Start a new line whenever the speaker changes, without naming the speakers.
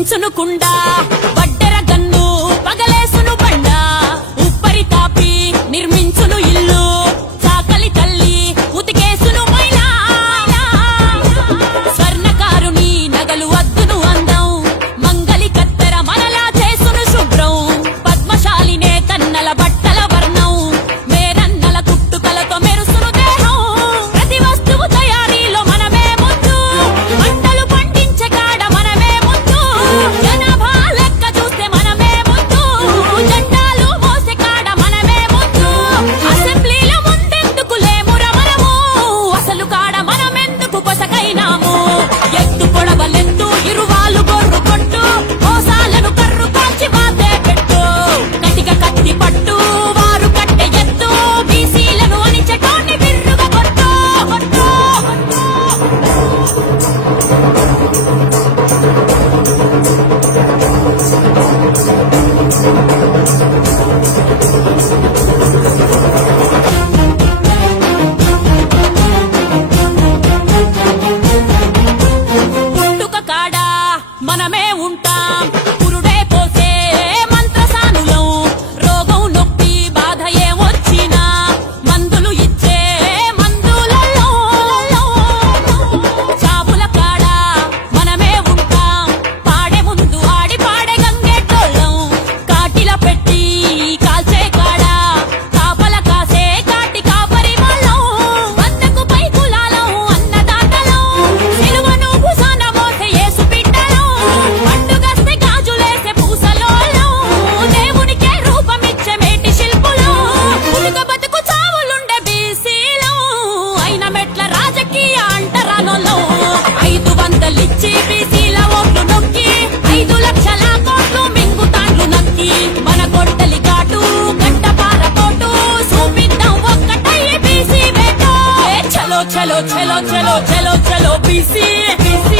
చించునుకుండా వడ్డే Thank you. chelo, chelo, chelo, chelo, chelo,
busy.